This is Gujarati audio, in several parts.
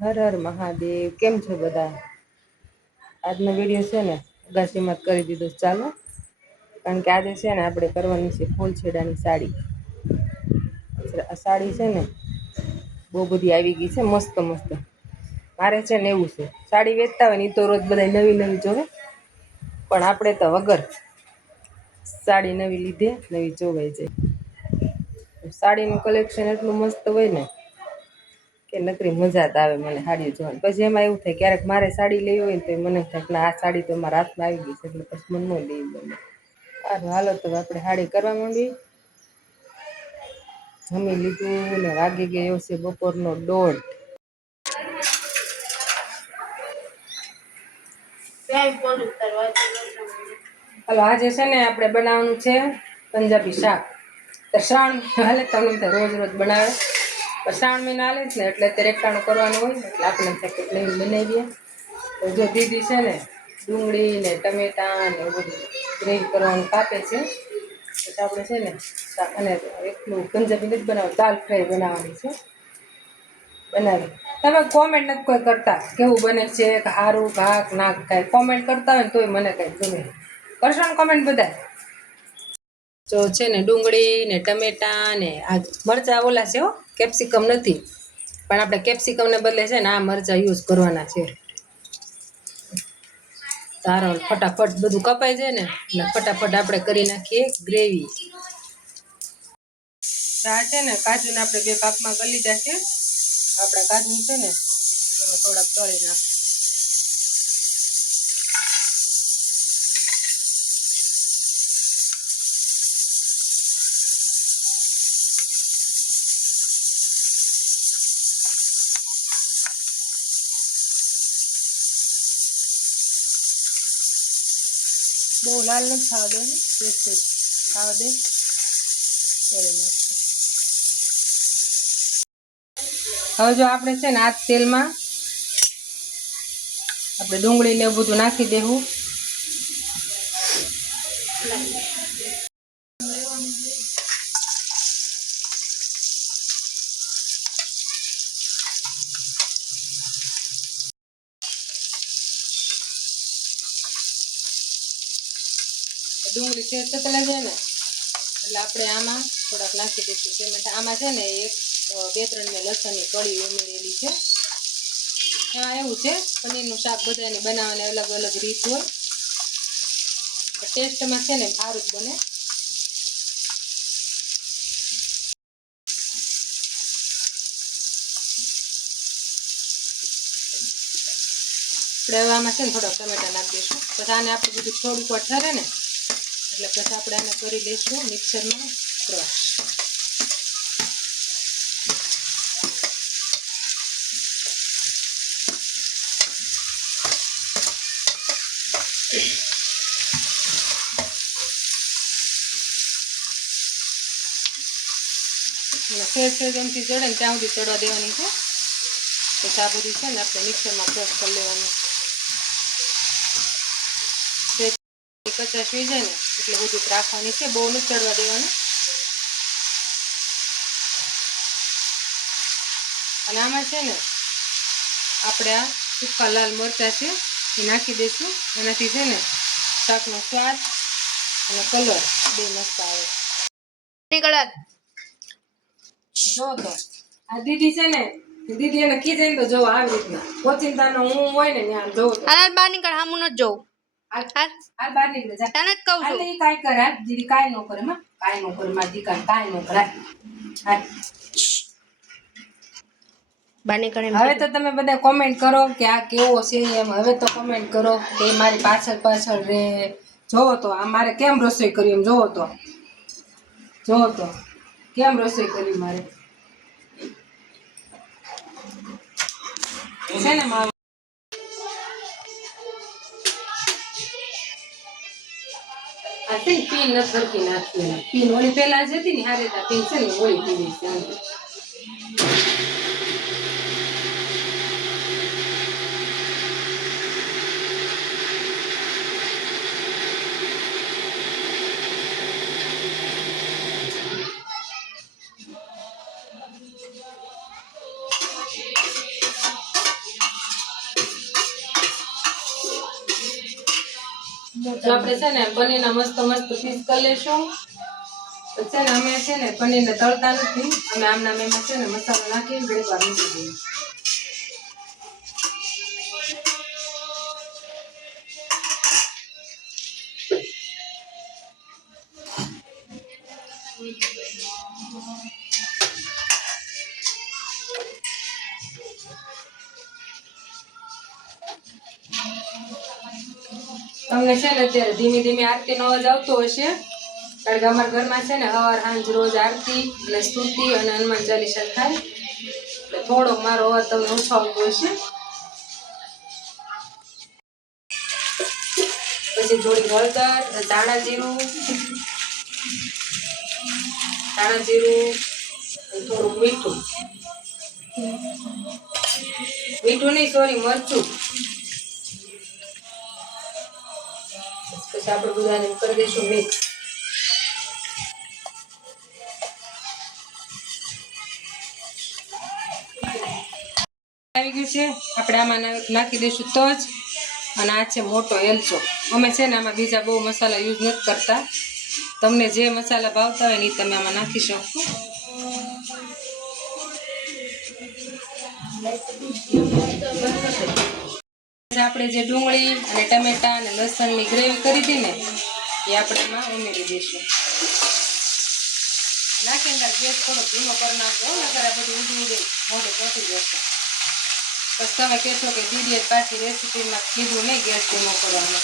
હર હર મહાદેવ. કેમ છો બધા? આજનો વિડીયો છે ને અગાસીમાં જ કરી દીધો ચાલો, કારણ કે આજે છે ને આપણે કરવાની છે ફૂલછેડાની સાડી. આ સાડી છે ને બહુ બધી આવી ગઈ છે, મસ્ત મસ્ત. મારે છે ને એવું છે, સાડી વેચતા હોય ને એ તો રોજ બધા નવી નવી જોવે, પણ આપણે તો વગર સાડી નવી લીધે નવી જોવાઈ જાય. સાડીનું કલેક્શન એટલું મસ્ત હોય ને કે નકરી મજા જ આવે મને સાડીઓ જોવાની. પછી એમાં એવું થાય ક્યારેક મારે સાડી લેવી હોય ને તો મને થાય કે આ સાડી તો મારા હાથમાં આવી ગઈ છે, એટલે પછી મને ન લેવી ગમે. હાલો તો આપણે સાડી કરવા માંડીએ. જમી લીધું ને વાગી ગયો છે બપોરનો 1:30. હાલો, આજે છે ને આપણે બનાવવાનું છે પંજાબી શાક. તો શ્રાવણ હાલે તમને રોજ રોજ બનાવે, પણ શ્રાવણ મહિના હાલે જ ને એટલે અત્યારે એકટાણું કરવાનું હોય, એટલે આપણે નવીન બનાવીએ. તો જો દીદી છે ને ડુંગળી ને ટમેટા ને એવું બધું ગ્રેવી કરવાનું કાપે છે. પછી આપણે છે ને અને એટલું પંજાબી નથી બનાવવાનું, દાલ ફ્રાય બનાવવાની છે. બનાવી તમે કોમેન્ટ નથી કોઈ કરતા કેવું બને છે, કે સારું ઘાક ના કાંઈ કોમેન્ટ કરતા હોય ને તોય મને કંઈ ગમે. કરશો ને કોમેન્ટ બધા? જો છે ને ડુંગળી ને ટમેટા ને આ મરચાં ઓલા છે હો, કેપ્સિકમ નથી, પણ આપણે કેપ્સિકમને બદલે છે ને આ મરચાં યુઝ કરવાના છે. સારો ફટાફટ બધું કપાઈ જાય ને એટલે ફટાફટ આપણે કરી નાખીએ ગ્રેવી. આ છે ને કાજુને આપણે 2 ભાગમાં કરી લીધા છે. આપણા કાજુ છે ને એમાં થોડાક તળી નાખીએ. બહુ લાલ નથી થવા દે ને, ખાવા દે કરી નાખીએ. હવે જો આપણે છે ને આ તેલમાં આપણે ડુંગળી ને એવું બધું નાખી દેવું. ડુંગળી છે તતલા છે ને એટલે આપણે આમાં થોડાક નાખી દઈશું ટમેટા. આમાં છે ને 2-3 મેં લસણની કળી ઉમેરેલી છે. એમાં એવું છે પનીરનું શાક બધાને બનાવવાની અલગ અલગ રીત હોય, ટેસ્ટમાં છે ને સારું જ બને. આપણે હવે આમાં છે ને થોડાક ટમેટા નાખી દઈશું. પછી આને આપણે બધું થોડુંક વાર ઠરે ને એટલે પછી આપણે આને કરી દઈશું મિક્સરમાં ક્રશ. સેજ એમથી ચડે ને ત્યાં સુધી ચડવા દેવાની છે. પછી આ બધું છે ને આપણે મિક્સરમાં ક્રશ કરી લેવાનું. કચાશ થઈ જાય ને એટલે બધું રાખવાની છે, બહુ નથી ચડવા દેવાનું. અને આમાં છે ને આપણે આ સૂકા લાલ મરચાં છે એ નાખી દઈશું. એનાથી છે ને શાકનો સ્વાદ અને કલર બે મસ્ત આવે. જો તો આ દીદી છે ને, દીદી એને કીધે ને તો જો આવી રીતના ઓચિંતાનો હું હોય ને ત્યાં જોઉં તો બહાર નીકળ, હામું નથી જોઉં. હાલ બહાર નીકળે જા. તને જ કહું છું. હાલ ઈ કાંઈ કરે, દીદી કાંઈ ન કરે, માં કાંઈ ન કરે, મારી દીકરા કાંઈ ન કરે. હાલ હવે તો તમે બધા કોમેન્ટ કરો કે આ કેવો છે એમ. હવે તો કોમેન્ટ કરો કે મારી પાછળ પાછળ રે. જોવો તો આ મારે કેમ રસોઈ કરી એમ જોવો તો કેમ રસોઈ કરી મારે છે ને મારું. આ છે ને પીન નથી સરખી નાખી. પીન ઓલી પેલા જ હતી ને હારે પીન છે ને ઓળી પીવી છે. તો આપણે છે ને પનીરના મસ્ત મસ્ત પીસ કરી લેશું. તો છે ને અમે છે ને પનીરને તળતા નથી, અમે આમના એમાં છે ને મસાલો નાખીને ઘડીક વાર મૂકી દઈએ. તમને છે ને અત્યારે ધીમે ધીમે આરતીનો અવાજ આવતો હશે, કારણ કે અમારા ઘરમાં છે ને સવાર સાંજ રોજ આરતી અને સ્તુતિ અને હનુમાન ચાલીસા થાય, એટલે થોડોક મારો અવાજ તમને ઓછો આવતો હશે. પછી થોડી હળદર, ધાણા જીરું થોડુંક મીઠું નહીં, સોરી, મરચું. પછી આપણે બધાને કરી દઈશું મિક્સ. આવી ગયું છે, આપણે આમાં નાખી દઈશું તજ, અને આ છે મોટો એલચો. અમે છે ને આમાં બીજા બહુ મસાલા યુઝ નથી કરતા, તમને જે મસાલા ભાવતા હોય ને એ તમે આમાં નાખી શકો. આપણે જે ડુંગળી અને ટમેટા અને લસણની ગ્રેવી કરી હતી ને એ આપણે એમાં ઉમેરી દઈશું. નાખીને ગેસ થોડો ધીમો કરી નાખજો, નકર આ બધું ઉડી મોઢે પહોંચી જશે. પછી તમે કહેશો કે દીદીએ પાછી રેસીપીમાં કીધું નહીં ગેસ ધીમો કરવાનો.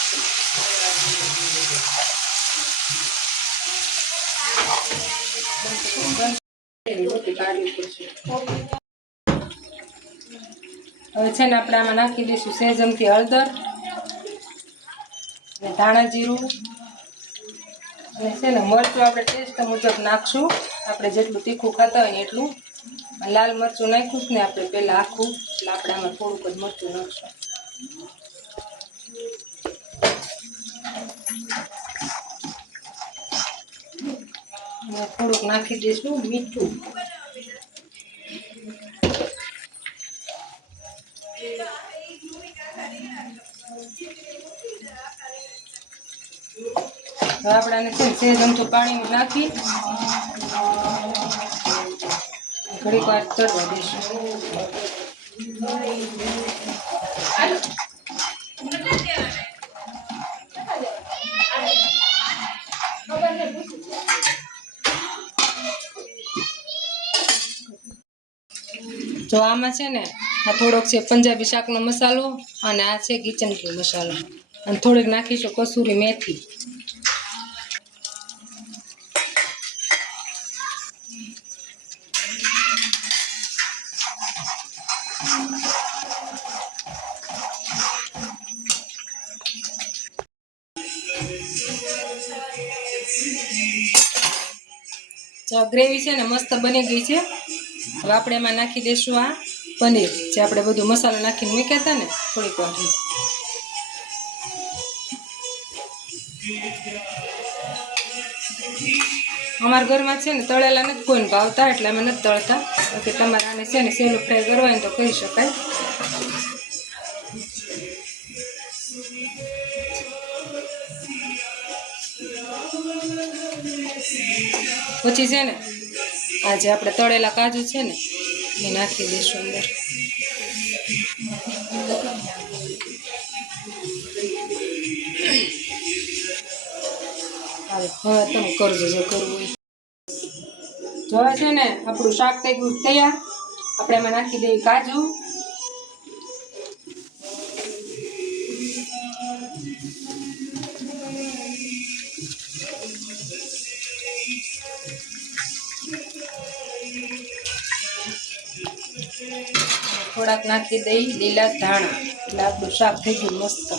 હવે છે ને આપણે આમાં નાખી દઈશું સેજમથી હળદર અને ધાણા જીરું, અને છે ને મરચું આપણે ટેસ્ટ મુજબ નાખશું, આપણે જેટલું તીખું ખાતા હોય ને એટલું. લાલ મરચું નાખ્યું ને આપણે પહેલાં આખું, એટલે આપણે આમાં થોડુંક જ મરચું નાખશું. અને થોડુંક નાખી દઈશું મીઠું. હવે આપણે આને છે ને સેજ અમથું પાણી નાખી ઘડીક વાર ચડવા દઈશું. જો આમાં છે ને આ થોડોક છે પંજાબી શાકનો મસાલો, અને આ છે કિચન કિંગ મસાલો, અને થોડીક નાખીશું કસૂરી મેથી. તો ગ્રેવી છે ને મસ્ત બની ગઈ છે. હવે આપણે એમાં નાખી દઈશું આ પનીર, જે આપણે બધું મસાલો નાખીને મૂક્યા હતા ને થોડીક વાર. અમારા ઘરમાં છે ને તળેલા નથી કોઈને ભાવતા, એટલે અમે નથી તળતા. કે તમારે આને છે ને સેલો ફ્રાય કરવા હોય તો કરી શકાય. પછી છે ને આ જે આપણે તળેલા કાજુ છે ને એ નાખી દઈશું અંદર. હવે તમે કરજો જે કરવું હોય. જો છે ને આપણું શાક થઈ ગયું તૈયાર. આપણે એમાં નાખી દઈએ કાજુ, થોડાક નાખી દઈ લીલા ધાણા, એટલે આપણું શાક થઈ ગયું મસ્ત.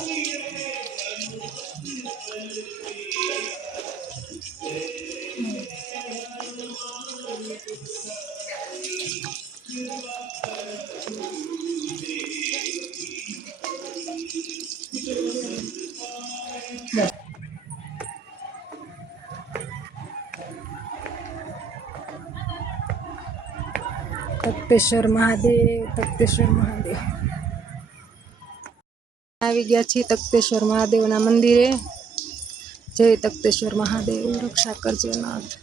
તખતેશ્વર મહાદેવ, તખતેશ્વર મહાદેવ. આવી ગયા છીએ તખતેશ્વર મહાદેવના મંદિરે. જય તખ્તેશ્વર મહાદેવ, રક્ષા કરજે નાથ.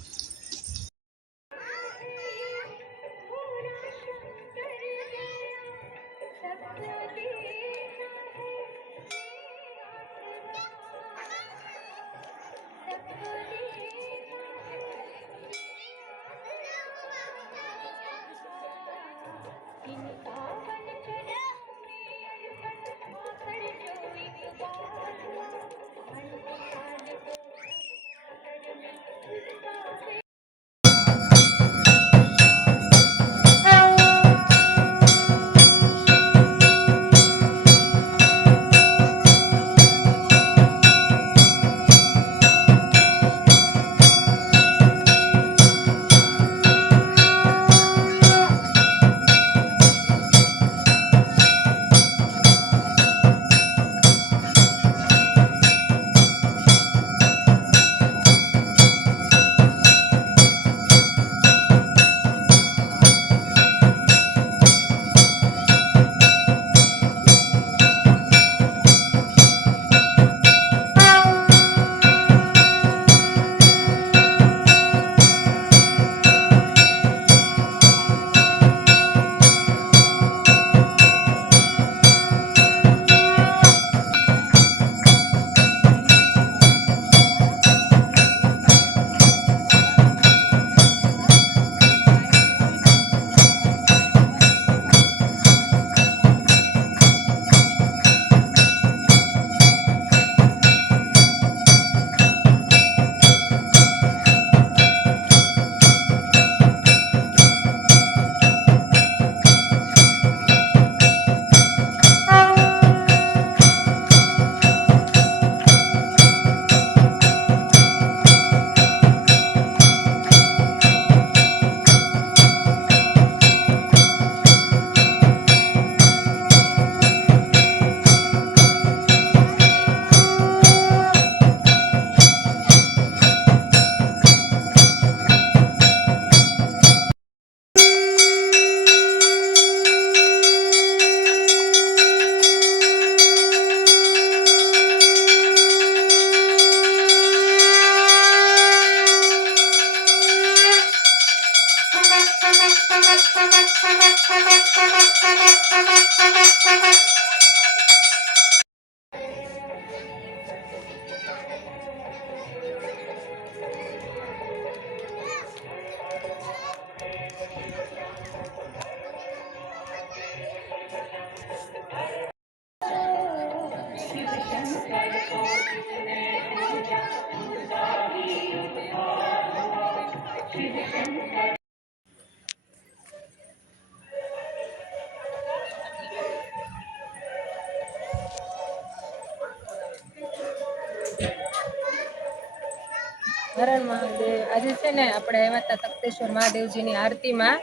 હર હર મહાદેવ. આજે છે ને આપણે આવ્યા હતા તખ્તેશ્વર મહાદેવજીની આરતીમાં.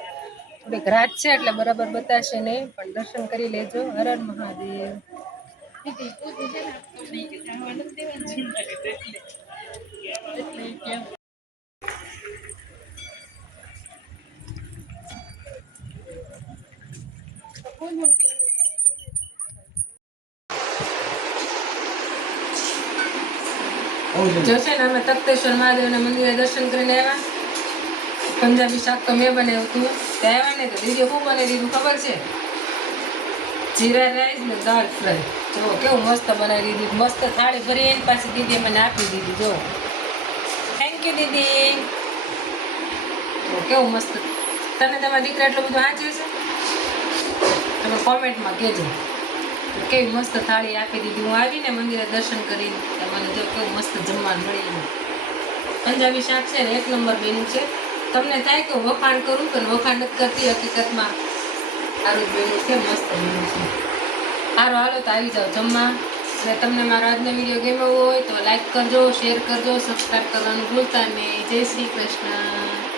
થોડીક રાત છે એટલે બરાબર બતાશે નહીં, પણ દર્શન કરી લેજો. હર હર મહાદેવ. જો છે ને અમે તખ્તેશ્વર મહાદેવના મંદિરે દર્શન કરીને આવ્યા. પંજાબી શાક તો મેં બનાવ્યું હતું. ત્યાં આવ્યા ને તો દીદી શું બનાવી દીધું ખબર છે? જીરા રાઈસ ને દાળ ફ્રાય. જો કેવું મસ્ત બનાવી દીધું. મસ્ત થાળી ભરીને પાછી દીદીએ મને આપી દીધી. જો થેન્ક યુ દીદી. કેવું મસ્ત. તને તમારા દીકરા એટલું બધું વાંચે છે? તમે કોમેન્ટમાં કહેજો. કેવી મસ્ત થાળી આપી દીધી. હું આવીને મંદિરે દર્શન કરીને મને જો કેવું મસ્ત જમવાનું મળી. પંજાબી શાક છે ને 1 નંબર બન્યું છે. તમને થાય કે વખાણ કરું તો વખાણ નથી કરતી, હકીકતમાં સારું જ બન્યું છે, મસ્ત બન્યું છે. સારું હાલો તો આવી જાઓ જમવા. અને તમને મારો આજનો વિડીયો ગમ્યો હોય તો લાઈક કરજો, શેર કરજો, સબસ્ક્રાઈબ કરવાનું ભૂલતા નહીં. જય શ્રી કૃષ્ણ.